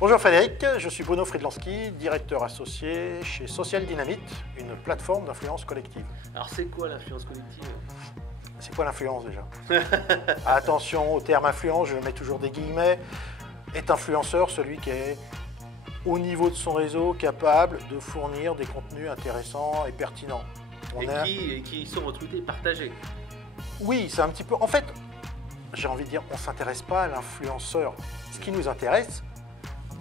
Bonjour Frédéric, je suis Bruno Friedlanski, directeur associé chez Social Dynamite, une plateforme d'influence collective. Alors c'est quoi l'influence collective? C'est quoi l'influence déjà? Attention au terme influence, je mets toujours des guillemets. Est influenceur celui qui est au niveau de son réseau capable de fournir des contenus intéressants et pertinents. Et qui sont recrutés, partagés. Oui, c'est un petit peu... En fait, j'ai envie de dire, on ne s'intéresse pas à l'influenceur. Ce qui nous intéresse,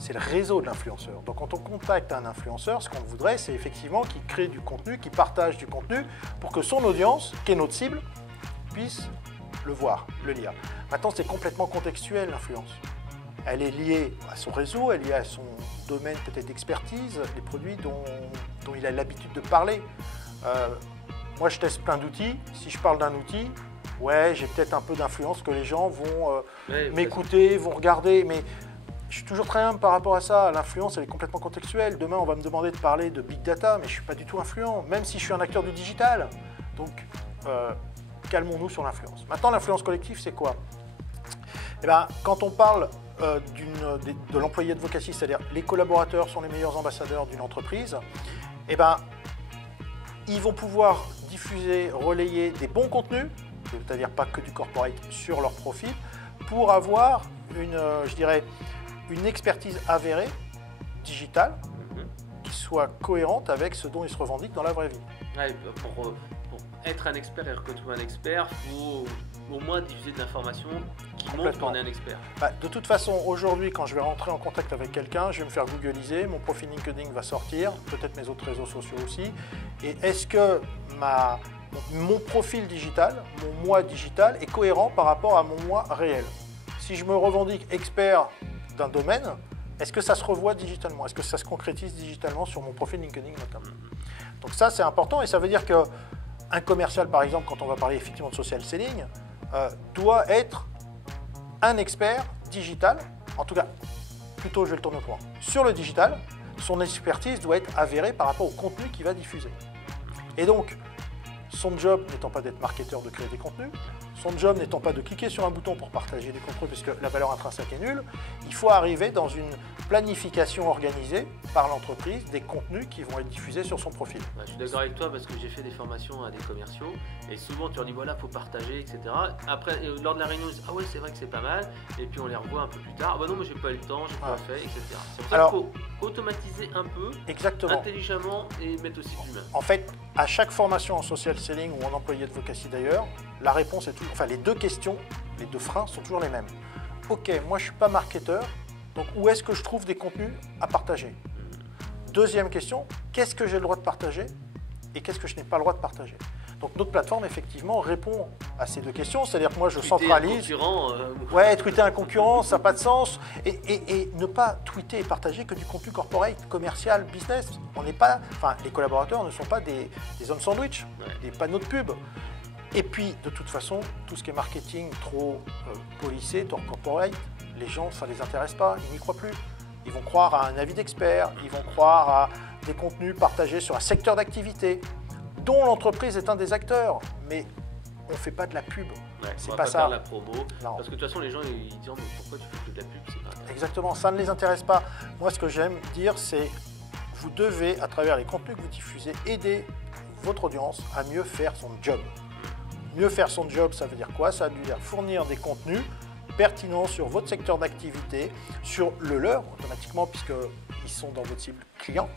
c'est le réseau de l'influenceur. Donc quand on contacte un influenceur, ce qu'on voudrait, c'est effectivement qu'il crée du contenu, qu'il partage du contenu pour que son audience, qui est notre cible, puisse le voir, le lire. Maintenant, c'est complètement contextuel, l'influence. Elle est liée à son réseau, elle est liée à son domaine peut-être d'expertise, les produits dont il a l'habitude de parler. Moi, je teste plein d'outils. Si je parle d'un outil, ouais, j'ai peut-être un peu d'influence que les gens vont m'écouter, vont regarder, mais je suis toujours très humble par rapport à ça. L'influence, elle est complètement contextuelle. Demain, on va me demander de parler de big data, mais je ne suis pas du tout influent, même si je suis un acteur du digital. Donc, calmons-nous sur l'influence. Maintenant, l'influence collective, c'est quoi? Eh bien, quand on parle de l'employé advocacy, c'est-à-dire les collaborateurs sont les meilleurs ambassadeurs d'une entreprise, eh bien, ils vont pouvoir diffuser, relayer des bons contenus, c'est-à-dire pas que du corporate, sur leur profil, pour avoir une expertise avérée, digitale, qui soit cohérente avec ce dont ils se revendiquent dans la vraie vie. Ouais, pour être un expert et retrouver un expert, il faut au moins diffuser de l'information qui montre qu'on est un expert. De toute façon, aujourd'hui, quand je vais rentrer en contact avec quelqu'un, je vais me faire googliser, mon profil LinkedIn va sortir, peut-être mes autres réseaux sociaux aussi. Et est-ce que mon profil digital, mon moi digital, est cohérent par rapport à mon moi réel? Si je me revendique expert d'un domaine, est-ce que ça se revoit digitalement? Est-ce que ça se concrétise digitalement sur mon profil LinkedIn notamment? Donc ça, c'est important et ça veut dire qu'un commercial, par exemple, quand on va parler effectivement de social selling, doit être un expert digital, en tout cas, plutôt je vais le tourner au courant. Sur le digital, son expertise doit être avérée par rapport au contenu qu'il va diffuser. Et donc, son job n'étant pas d'être marketeur, de créer des contenus, son job n'étant pas de cliquer sur un bouton pour partager des contenus puisque la valeur intrinsèque est nulle, il faut arriver dans une planification organisée par l'entreprise des contenus qui vont être diffusés sur son profil. Ouais, je suis d'accord avec toi parce que j'ai fait des formations à des commerciaux et souvent tu leur dis voilà, il faut partager, etc. Après, lors de la réunion, ils disent ah ouais, c'est vrai que c'est pas mal, et puis on les revoit un peu plus tard. Ah bah non, mais j'ai pas eu le temps, j'ai pas fait, etc. C'est pour ça qu'il faut automatiser un peu, intelligemment et mettre aussi de l'humain. En fait, à chaque formation en social selling ou en employé advocacy d'ailleurs, la réponse est toujours, enfin les deux questions, les deux freins sont toujours les mêmes. Ok, moi je ne suis pas marketeur, donc où est-ce que je trouve des contenus à partager? Deuxième question, qu'est-ce que j'ai le droit de partager et qu'est-ce que je n'ai pas le droit de partager? Donc notre plateforme effectivement répond à ces deux questions, c'est-à-dire que moi je centralise. Ouais, tweeter un concurrent, ça n'a pas de sens. Et ne pas tweeter et partager que du contenu corporate, commercial, business. On n'est pas, enfin les collaborateurs ne sont pas des zones sandwich, des panneaux de pub. Et puis, de toute façon, tout ce qui est marketing trop policé, trop corporate, les gens, ça ne les intéresse pas, ils n'y croient plus. Ils vont croire à un avis d'expert, ils vont croire à des contenus partagés sur un secteur d'activité dont l'entreprise est un des acteurs. Mais on ne fait pas de la pub, c'est pas ça. Faire la promo, parce que de toute façon, les gens ils disent mais pourquoi tu fais que de la pub, c'est pas... Exactement, ça ne les intéresse pas. Moi, ce que j'aime dire, c'est vous devez, à travers les contenus que vous diffusez, aider votre audience à mieux faire son job. Mieux faire son job, ça veut dire quoi? Ça veut dire fournir des contenus pertinents sur votre secteur d'activité, sur le leur automatiquement, puisqu'ils sont dans votre cible client,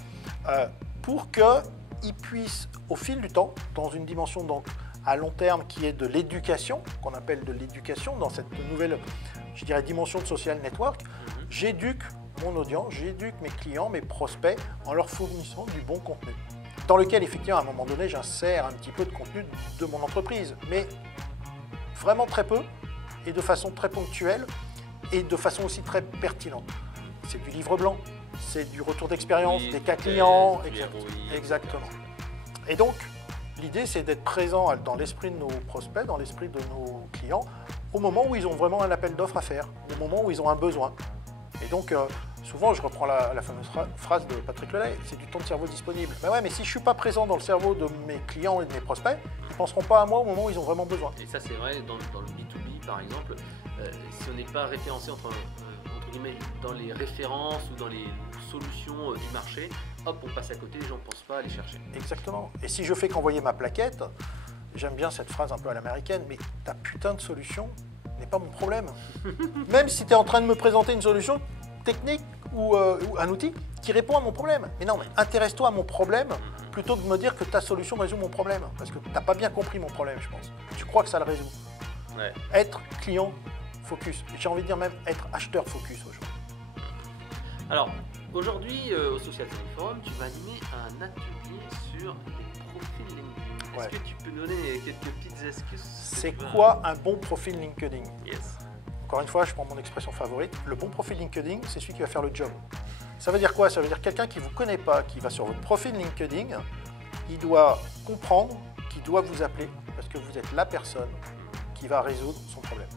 pour qu'ils puissent, au fil du temps, dans une dimension donc à long terme qui est de l'éducation, qu'on appelle de l'éducation, dans cette nouvelle, je dirais, dimension de social network, j'éduque mon audience, j'éduque mes clients, mes prospects, en leur fournissant du bon contenu, dans lequel, effectivement, à un moment donné, j'insère un petit peu de contenu de mon entreprise, mais vraiment très peu, et de façon très ponctuelle, et de façon aussi très pertinente. C'est du livre blanc, c'est du retour d'expérience, des cas clients, exactement. Et donc, l'idée, c'est d'être présent dans l'esprit de nos prospects, dans l'esprit de nos clients, au moment où ils ont vraiment un appel d'offres à faire, au moment où ils ont un besoin. Et donc, souvent, je reprends la fameuse phrase de Patrick Lelay, c'est du temps de cerveau disponible. Mais ouais, mais si je ne suis pas présent dans le cerveau de mes clients et de mes prospects, ils ne penseront pas à moi au moment où ils ont vraiment besoin. Et ça, c'est vrai dans le B2B, par exemple, si on n'est pas référencé entre guillemets, dans les références ou dans les solutions du marché, hop, on passe à côté, les gens ne pensent pas à les chercher. Exactement. Et si je fais qu'envoyer ma plaquette, j'aime bien cette phrase un peu à l'américaine, mais ta putain de solution n'est pas mon problème. Même si tu es en train de me présenter une solution technique ou un outil qui répond à mon problème. Mais non, mais intéresse-toi à mon problème plutôt que de me dire que ta solution résout mon problème. Parce que tu n'as pas bien compris mon problème, je pense. Tu crois que ça le résout. Ouais. Être client focus. J'ai envie de dire même être acheteur focus aujourd'hui. Alors, aujourd'hui, au Social Selling Forum, tu vas animer un atelier sur les profils LinkedIn. Ouais. Est-ce que tu peux donner quelques petites astuces? C'est quoi un bon profil LinkedIn? Yes. Encore une fois, je prends mon expression favorite. Le bon profil LinkedIn, c'est celui qui va faire le job. Ça veut dire quoi? Ça veut dire quelqu'un qui ne vous connaît pas, qui va sur votre profil LinkedIn, il doit comprendre qu'il doit vous appeler parce que vous êtes la personne qui va résoudre son problème.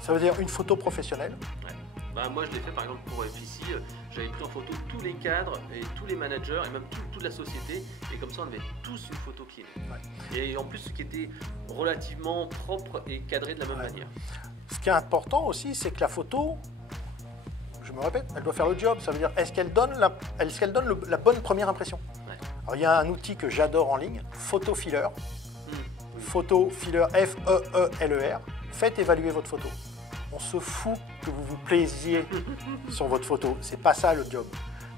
Ça veut dire une photo professionnelle. Ouais. Bah, moi, je l'ai fait par exemple pour FICI. J'avais pris en photo tous les cadres et tous les managers et même toute la société. Et comme ça, on avait tous une photo clean. Ouais. Et en plus, ce qui était relativement propre et cadré de la même manière. Ce qui est important aussi, c'est que la photo, je me répète, elle doit faire le job. Ça veut dire, est-ce qu'elle donne la bonne première impression? Ouais. Alors, il y a un outil que j'adore en ligne, Photo Filler. Photo Filler, F-E-E-L-E-R. Faites évaluer votre photo. On se fout que vous vous plaisiez sur votre photo. C'est pas ça le job.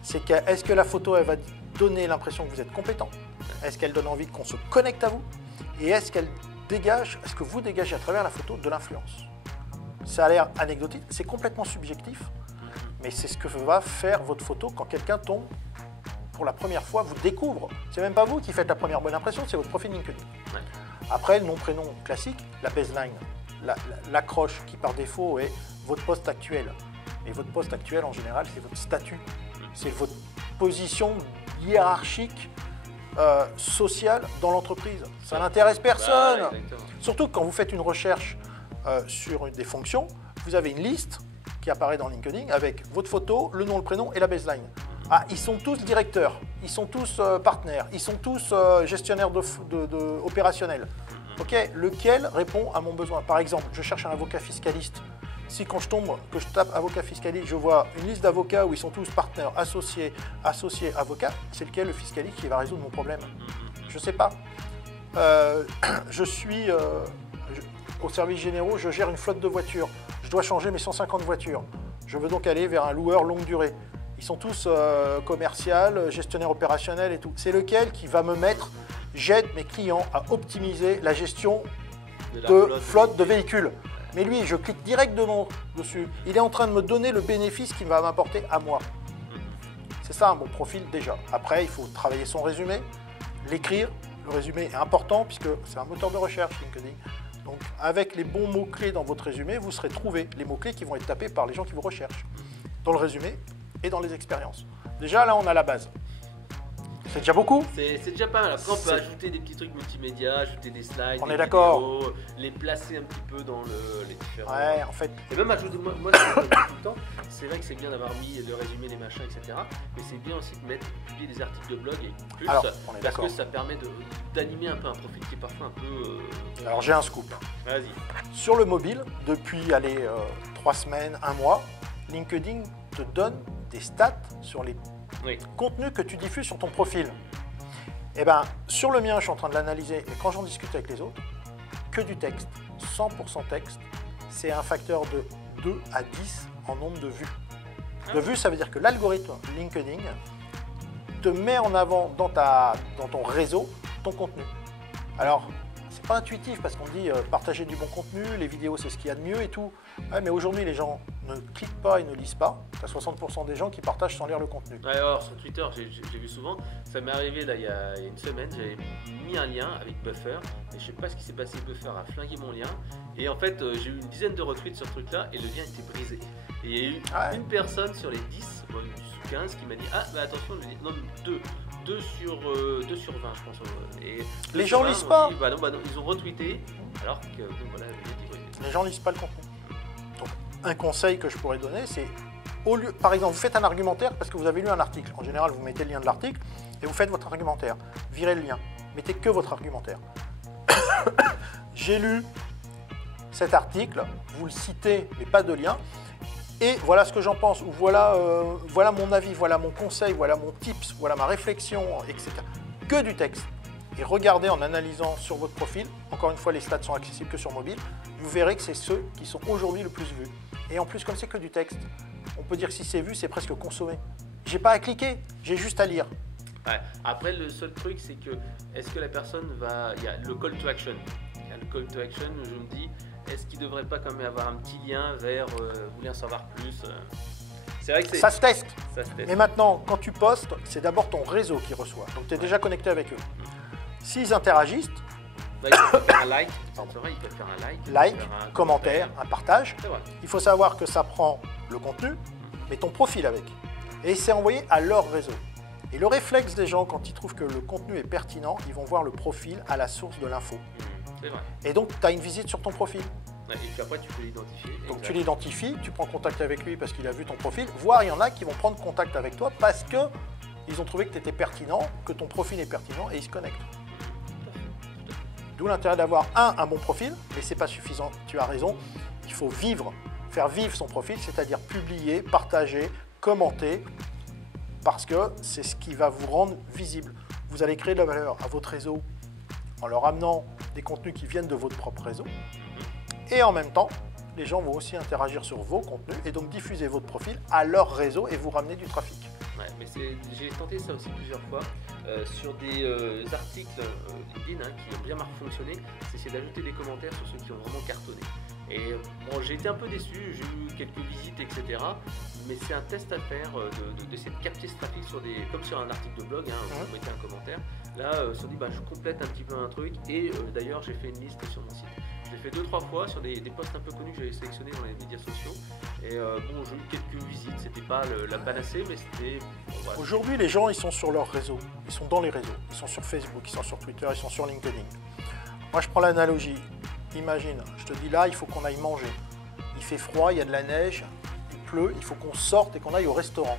C'est que, est-ce que la photo, elle va donner l'impression que vous êtes compétent? Est-ce qu'elle donne envie qu'on se connecte à vous? Et est-ce qu'elle dégage, est-ce que vous dégagez à travers la photo de l'influence? Ça a l'air anecdotique, c'est complètement subjectif, mais c'est ce que va faire votre photo quand quelqu'un tombe pour la première fois, vous découvre. C'est même pas vous qui faites la première bonne impression, c'est votre profil LinkedIn. Ouais. Après, le nom-prénom classique, la baseline, l'accroche qui par défaut est votre poste actuel. Et votre poste actuel, en général, c'est votre statut, c'est votre position hiérarchique, sociale dans l'entreprise. Ça n'intéresse personne. Bah, surtout quand vous faites une recherche sur des fonctions, vous avez une liste qui apparaît dans LinkedIn avec votre photo, le nom, le prénom et la baseline. Ah, ils sont tous directeurs, ils sont tous partenaires, ils sont tous gestionnaires opérationnels. Ok, lequel répond à mon besoin? Par exemple, je cherche un avocat fiscaliste. Si quand je tape avocat fiscaliste, je vois une liste d'avocats où ils sont tous partenaires, associés, avocats, c'est lequel le fiscaliste qui va résoudre mon problème? Je ne sais pas. Je suis au service généraux, je gère une flotte de voitures. Je dois changer mes 150 voitures. Je veux donc aller vers un loueur longue durée. Ils sont tous commerciaux, gestionnaires opérationnels et tout. C'est lequel qui va me mettre, j'aide mes clients à optimiser la gestion de flotte de véhicules. Mais lui, je clique direct dessus. Il est en train de me donner le bénéfice qu'il va m'apporter à moi. C'est ça un bon profil déjà. Après, il faut travailler son résumé, l'écrire. Le résumé est important puisque c'est un moteur de recherche, LinkedIn. Donc, avec les bons mots-clés dans votre résumé, vous serez trouvé les mots-clés qui vont être tapés par les gens qui vous recherchent. Dans le résumé et dans les expériences. Déjà, là, on a la base. C'est déjà beaucoup. C'est déjà pas mal. Après, on peut ajouter des petits trucs multimédia, ajouter des slides, on des est d'accord. vidéos, les placer un petit peu dans les différents... Ouais, en fait... Et même ajouter... Moi ce que je dis tout le temps, c'est vrai que c'est bien d'avoir mis le résumé, les machins, etc. Mais c'est bien aussi de publier des articles de blog et plus, alors, parce que ça permet d'animer un peu un profil qui est parfois un peu... Alors, j'ai un scoop. Vas-y. Sur le mobile, depuis 3 semaines, 1 mois, LinkedIn te donne des stats sur les contenus que tu diffuses sur ton profil. Eh bien, sur le mien, je suis en train de l'analyser, et quand j'en discute avec les autres, que du texte, 100% texte, c'est un facteur de 2 à 10 en nombre de vues. De vues, ça veut dire que l'algorithme LinkedIn te met en avant dans ton réseau ton contenu. Alors, c'est pas intuitif parce qu'on dit partager du bon contenu, les vidéos c'est ce qu'il y a de mieux et tout. Ouais, mais aujourd'hui les gens ne cliquent pas et ne lisent pas. Tu as 60% des gens qui partagent sans lire le contenu. Ouais, alors sur Twitter, j'ai vu souvent, ça m'est arrivé là, il y a une semaine, j'avais mis un lien avec Buffer et je sais pas ce qui s'est passé, Buffer a flingué mon lien et en fait j'ai eu une dizaine de retweets sur ce truc là et le lien était brisé. Et il y a eu une personne sur les 10, 15 qui m'a dit ah bah attention, je lui ai dit non 2 sur 20 je pense. Et les gens lisent pas. Dit, bah non, ils ont retweeté alors que bon, voilà, les gens lisent pas le contenu. Donc un conseil que je pourrais donner, c'est au lieu, par exemple, vous faites un argumentaire parce que vous avez lu un article. En général, vous mettez le lien de l'article et vous faites votre argumentaire. Virez le lien, mettez que votre argumentaire. J'ai lu cet article, vous le citez mais pas de lien. et voilà ce que j'en pense, ou voilà, voilà mon avis, voilà mon conseil, voilà mon tips, voilà ma réflexion, etc. Que du texte. Et regardez en analysant sur votre profil, encore une fois les stats sont accessibles que sur mobile, vous verrez que c'est ceux qui sont aujourd'hui le plus vus. Et en plus comme c'est que du texte, on peut dire que si c'est vu, c'est presque consommé. J'ai pas à cliquer, j'ai juste à lire. Ouais. Après, le seul truc, c'est que est-ce que la personne va. Il y a le call to action. Il y a le call to action où je me dis, est-ce qu'il ne devrait pas quand même avoir un petit lien vers vous voulez en savoir plus C'est vrai que ça se teste. Ça se teste. Mais maintenant, quand tu postes, c'est d'abord ton réseau qui reçoit. Donc tu es déjà connecté avec eux. S'ils interagissent, Bah, ils peuvent faire un like. C'est vrai, ils peuvent faire un like. un commentaire, un partage. C'est vrai. Il faut savoir que ça prend le contenu, mais ton profil avec. Et c'est envoyé à leur réseau. Et le réflexe des gens, quand ils trouvent que le contenu est pertinent, ils vont voir le profil à la source de l'info. C'est vrai. Et donc, tu as une visite sur ton profil. Ouais, et puis après, tu peux l'identifier. Donc, Exact. tu l'identifies, tu prends contact avec lui parce qu'il a vu ton profil. Voire, il y en a qui vont prendre contact avec toi parce qu'ils ont trouvé que tu étais pertinent, que ton profil est pertinent et ils se connectent. D'où l'intérêt d'avoir un bon profil, mais ce n'est pas suffisant, tu as raison. Il faut faire vivre son profil, c'est-à-dire publier, partager, commenter, parce que c'est ce qui va vous rendre visible. Vous allez créer de la valeur à votre réseau en leur amenant des contenus qui viennent de votre propre réseau. Et en même temps, les gens vont aussi interagir sur vos contenus et donc diffuser votre profil à leur réseau et vous ramener du trafic. Ouais, mais j'ai tenté ça aussi plusieurs fois sur des articles LinkedIn qui ont bien fonctionné. C'est essayer d'ajouter des commentaires sur ceux qui ont vraiment cartonné. Et bon, j'ai été un peu déçu, j'ai eu quelques visites, etc. Mais c'est un test à faire d'essayer de capter ce trafic sur comme sur un article de blog, où vous mettez un commentaire. Là, on se dit, je complète un petit peu un truc. Et d'ailleurs, j'ai fait une liste sur mon site. Je l'ai fait 2-3 fois sur des posts un peu connus que j'avais sélectionnés dans les médias sociaux. Et bon, j'ai eu quelques visites, c'était pas la panacée, mais c'était. Bon, voilà. Aujourd'hui, les gens, ils sont sur leur réseau. Ils sont dans les réseaux. Ils sont sur Facebook, ils sont sur Twitter, ils sont sur LinkedIn. Moi, je prends l'analogie. Imagine, je te dis là, il faut qu'on aille manger. Il fait froid, il y a de la neige, il pleut, il faut qu'on sorte et qu'on aille au restaurant.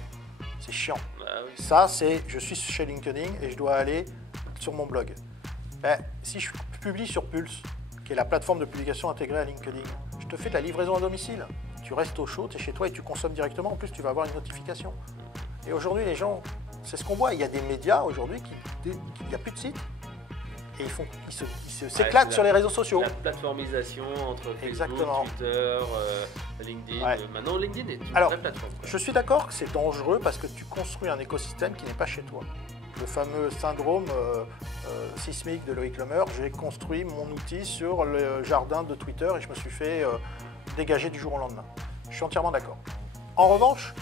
C'est chiant. Bah, oui. Ça, c'est je suis chez LinkedIn et je dois aller sur mon blog. Si je publie sur Pulse, qui est la plateforme de publication intégrée à LinkedIn, je te fais de la livraison à domicile. Tu restes au chaud, tu es chez toi et tu consommes directement. En plus, tu vas avoir une notification. Et aujourd'hui, les gens, c'est ce qu'on voit. Il y a des médias aujourd'hui il n'y a plus de sites. Et ils s'éclatent sur les réseaux sociaux. La plateformisation entre Facebook, Exactement. Twitter, LinkedIn. Ouais. Maintenant, LinkedIn est une Alors, vraie plateforme. Je suis d'accord que c'est dangereux parce que tu construis un écosystème qui n'est pas chez toi. Le fameux syndrome sismique de Loïc Lemer, j'ai construit mon outil sur le jardin de Twitter et je me suis fait dégager du jour au lendemain. Je suis entièrement d'accord. En revanche,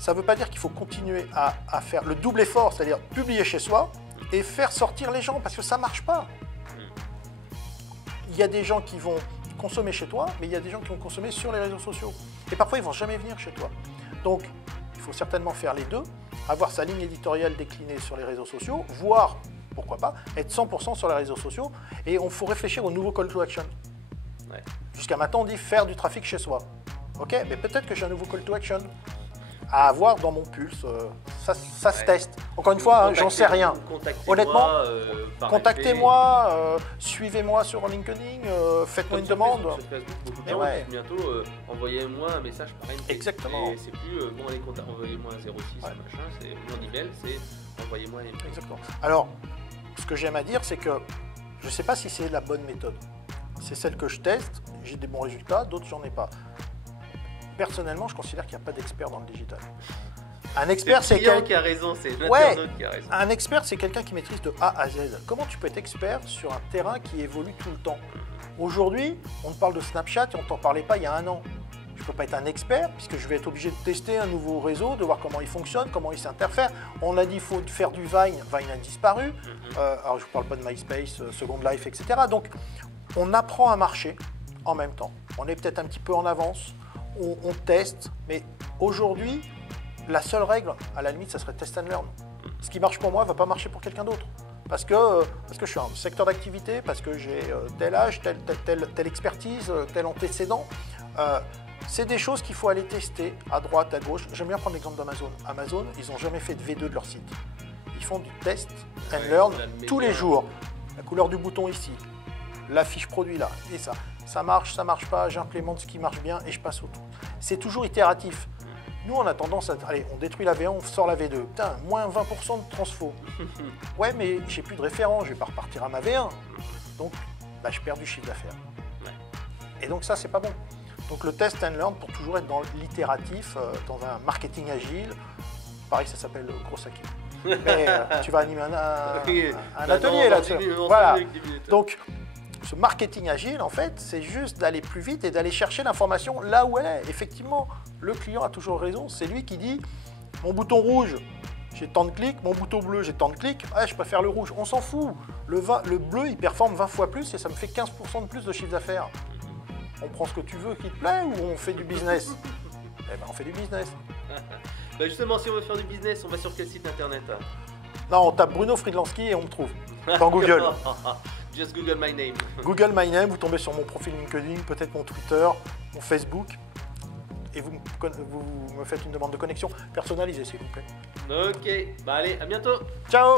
ça ne veut pas dire qu'il faut continuer à faire le double effort, c'est-à-dire publier chez soi et faire sortir les gens parce que ça ne marche pas. Il y a des gens qui vont consommer chez toi, mais il y a des gens qui vont consommer sur les réseaux sociaux. Et parfois, ils ne vont jamais venir chez toi. Donc, il faut certainement faire les deux, avoir sa ligne éditoriale déclinée sur les réseaux sociaux, voire, pourquoi pas, être 100% sur les réseaux sociaux. Et il faut réfléchir au nouveau call to action. Ouais. Jusqu'à maintenant, on dit faire du trafic chez soi. Ok, mais peut-être que j'ai un nouveau call to action à avoir dans mon pulse. Ça se teste. Encore une fois, j'en sais rien. Honnêtement, contactez-moi, suivez-moi sur LinkedIn, faites-moi une demande. Sur Facebook, beaucoup de gens, ouais. bientôt, envoyez-moi un message par email. Exactement. Et c'est plus, allez, envoyez-moi un 06, machin, c'est mon email, c'est envoyez-moi un email. Exactement. Alors, ce que j'aime à dire, c'est que je ne sais pas si c'est la bonne méthode. C'est celle que je teste, j'ai des bons résultats, d'autres, j'en ai pas. Personnellement, je considère qu'il n'y a pas d'expert dans le digital. Un expert, c'est quelqu'un qui a raison, c'est ouais, l'internaute qui a raison. Un expert, c'est quelqu'un qui maîtrise de A à Z. Comment tu peux être expert sur un terrain qui évolue tout le temps? Aujourd'hui, on te parle de Snapchat et on ne t'en parlait pas il y a un an. Je ne peux pas être un expert puisque je vais être obligé de tester un nouveau réseau, de voir comment il fonctionne, comment il s'interfère. On a dit qu'il faut faire du Vine. Vine a disparu. Alors, je ne parle pas de MySpace, Second Life, etc. Donc, on apprend à marcher en même temps. On est peut-être un petit peu en avance. On teste, mais aujourd'hui, la seule règle, à la limite, ça serait test and learn. Ce qui marche pour moi ne va pas marcher pour quelqu'un d'autre. Parce que je suis un secteur d'activité, parce que j'ai tel âge, telle expertise, tel antécédent. C'est des choses qu'il faut aller tester à droite, à gauche. J'aime bien prendre l'exemple d'Amazon. Amazon, ils n'ont jamais fait de V2 de leur site. Ils font du test and learn tous les jours. La couleur du bouton ici, la fiche produit là, et ça. ça marche pas, j'implémente ce qui marche bien et je passe au tout. C'est toujours itératif. Nous, on a tendance à... Allez, on détruit la V1, on sort la V2. Putain, moins 20% de transfo. Ouais, mais j'ai plus de référent, je vais pas repartir à ma V1. Donc, bah, je perds du chiffre d'affaires. Et donc ça, c'est pas bon. Donc le test and learn, pour toujours être dans l'itératif, dans un marketing agile, pareil, ça s'appelle gros acquis. Mais tu vas animer un atelier là-dessus. Voilà. Donc, ce marketing agile, en fait, c'est juste d'aller plus vite et d'aller chercher l'information là où elle est. Effectivement, le client a toujours raison. C'est lui qui dit, mon bouton rouge, j'ai tant de clics, mon bouton bleu, j'ai tant de clics, ah, je préfère le rouge. On s'en fout. Le bleu, il performe 20 fois plus et ça me fait 15% de plus de chiffre d'affaires. On prend ce que tu veux qui te plaît ou on fait du business? Eh ben, on fait du business. Bah justement, si on veut faire du business, on va sur quel site internet? Non, on tape Bruno Friedlanski et on me trouve dans Google. Just Google my name. Google my name, vous tombez sur mon profil LinkedIn, peut-être mon Twitter, mon Facebook, et vous me faites une demande de connexion personnalisée, s'il vous plaît. Ok, bah allez, à bientôt. Ciao!